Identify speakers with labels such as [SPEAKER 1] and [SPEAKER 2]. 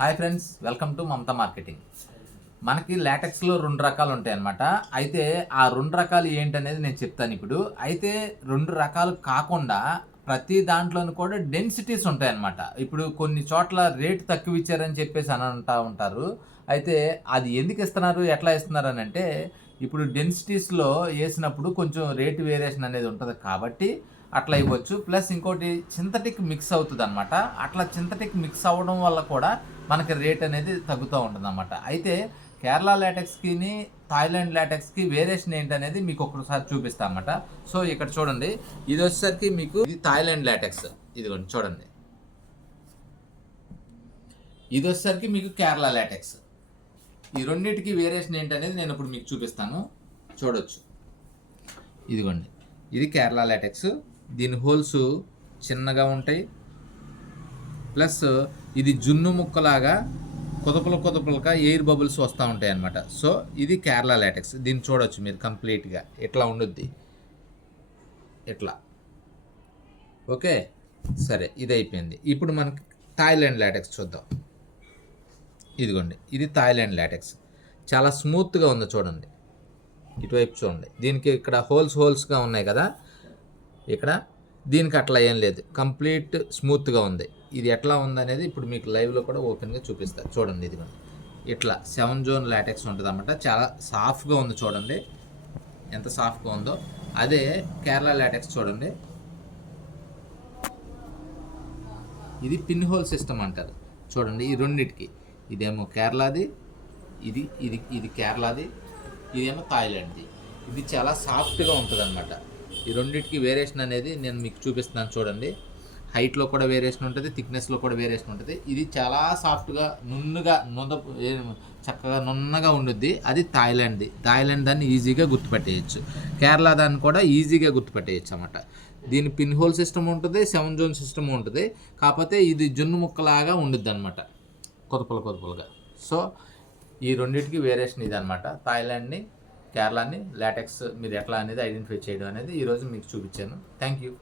[SPEAKER 1] Hi friends welcome to Mamata marketing. మనకి లాటెక్స్లో రెండు రకాలు ఉంటాయి అన్నమాట అయితే ఆ రెండు రకాలు ఏంటనేది నేను చెప్తాను ఇప్పుడు. అయితే రెండు రకాలు కాకుండా ప్రతి దాంట్లోనూ కూడా డెన్సిటీస్ ఉంటాయన్నమాట. ఇప్పుడు కొన్ని చోట్ల రేట్ తక్కువ ఇచ్చారని చెప్పేసి అని అంటూ ఉంటారు. అయితే అది ఎందుకు ఇస్తున్నారు ఎట్లా ఇస్తున్నారు అని అంటే ఇప్పుడు డెన్సిటీస్లో వేసినప్పుడు కొంచెం రేట్ వేరియేషన్ అనేది ఉంటుంది కాబట్టి అట్లా ఇవ్వచ్చు. ప్లస్ ఇంకోటి సింథటిక్ మిక్స్ అవుతుంది అనమాట అట్లా సింథటిక్ మిక్స్ అవ్వడం వల్ల కూడా మనకి రేట్ అనేది తగ్గుతూ ఉంటుంది అనమాట అయితే కేరళ లాటెక్స్కిని థాయిలాండ్ లాటెక్స్కి వేరియేషన్ ఏంటనేది మీకు ఒకసారి చూపిస్తాం అనమాట సో ఇక్కడ చూడండి. ఇది వచ్చేసరికి మీకు ఇది థాయిలాండ్ లాటెక్స్ ఇదిగోండి చూడండి. ఇది వచ్చేసరికి మీకు కేరళ లాటెక్స్ ఈ రెండింటికి వేరియేషన్ ఏంటనేది నేను ఇప్పుడు మీకు చూపిస్తాను. చూడొచ్చు. ఇదిగోండి. ఇది కేరళ లాటెక్స్ దీని హోల్స్ చిన్నగా ఉంటాయి. ప్లస్ ఇది జున్ను ముక్కలాగా కుదపలు కుదపలుగా ఎయిర్ బబుల్స్ వస్తూ ఉంటాయి అన్నమాట. సో ఇది కేరళ లాటెక్స్ దీన్ని చూడొచ్చు మీరు కంప్లీట్గా ఇట్లా ఉండుద్ది? ఇట్లా ఓకే సరే ఇది అయిపోయింది. ఇప్పుడు మనకి థాయిలాండ్ లాటెక్స్ చూద్దాం. ఇదిగోండి ఇది థాయిలాండ్ లాటెక్స్. చాలా స్మూత్గా ఉంది చూడండి. ఇటువైపు చూడండి. దీనికి ఇక్కడ హోల్స్ హోల్స్గా ఉన్నాయి కదా? ఇక్కడ. దీనికి అట్లా ఏం లేదు. కంప్లీట్ స్మూత్గా ఉంది. ఇది ఎట్లా ఉందనేది ఇప్పుడు మీకు లైవ్లో కూడా ఓపెన్గా చూపిస్తా. చూడండి ఇది ఇట్లా సెవెన్ జోన్ లాటెక్స్ ఉంటుంది అన్నమాట చాలా సాఫ్ట్గా ఉంది చూడండి. ఎంత సాఫ్ట్గా ఉందో. అదే కేరళ లాటెక్స్ చూడండి. ఇది పిన్ హోల్ సిస్టమ్ అంటారు. చూడండి ఈ రెండింటికి. ఇదేమో కేరళది ఇది ఇది ఇది కేరళది ఇదేమో థాయిలాండ్ది. ఇది చాలా సాఫ్ట్గా ఉంటుంది అనమాట ఈ రెండింటికి వేరియేషన్ అనేది నేను మీకు చూపిస్తున్నాను చూడండి. హైట్లో కూడా వేరియేషన్ ఉంటుంది థిక్నెస్లో కూడా వేరియేషన్ ఉంటుంది. ఇది చాలా సాఫ్ట్గా నున్నుగా నొంద చక్కగా నున్నగా ఉండుద్ది. అది థాయిలాండ్ది. థాయిలాండ్ దాన్ని ఈజీగా గుర్తుపెట్టేయచ్చు. కేరళ దాన్ని కూడా ఈజీగా గుర్తుపెట్టేయచ్చు అనమాట దీని పిన్ హోల్ సిస్టమ్ ఉంటుంది సెవెన్ జోన్ సిస్టమ్ ఉంటుంది. కాకపోతే ఇది జున్ను ముక్కలాగా ఉండుద్ది అనమాట కొదపలు కొదపలుగా. సో ఈ రెండింటికి వేరియేషన్ ఇది అనమాట థాయిలాండ్ని కేరళని లాటెక్స్ మీరు ఎట్లా అనేది ఐడెంటిఫై చేయడం అనేది ఈరోజు మీకు చూపించాను. Thank you